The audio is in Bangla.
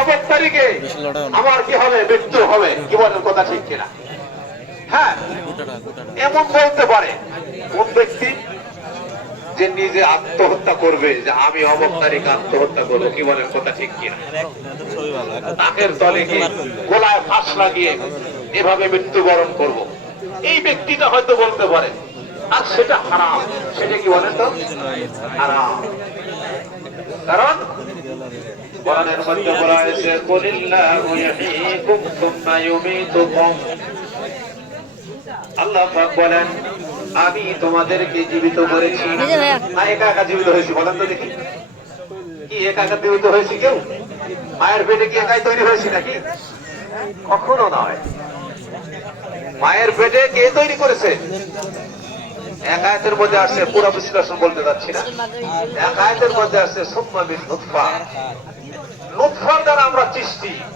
অমুক তারিখে আমার কি হবে, মৃত্যু হবে, কি বলেন কথা ঠিক কিনা? হ্যাঁ, এমন বলতে পারে কোন ব্যক্তি যে নিজে আত্মহত্যা করবে, যে আমি অমুক তারিখে আত্মহত্যা করবো, কি বলেন কথা ঠিক কিনা? নাকের তলে গিয়ে গলায় ফাঁস লাগিয়ে এভাবে মৃত্যুবরণ করব, এই ব্যক্তিটা হয়তো বলতে পারে, আর সেটা হারাম। সেটা কি বলেন তো? হারাম। কারণ কোরআনের মধ্যে বলা হয়েছে, কুলিল্লাহু ইহয়িকুম সুম্মা ইউমীতুকুম। আল্লাহ পাক বলেন, আমি তোমাদেরকে জীবিত করেছি। না একা একা জীবিত হয়েছি? বলেন তো দেখি, কি একা একা জীবিত হয়েছি কেউ? মায়ের পেটে কি একাই তৈরি হয়েছি নাকি? কখনো নয়। মায়ের পেটে কে তৈরি করেছে? এক আয়াতের মধ্যে আসছে, পুরো বিশ্লেষণ বলতে যাচ্ছি না, এক আয়াতের মধ্যে আসছে সুম্মা মিন নুতফা, নুতফার দ্বারা আমরা সৃষ্টি।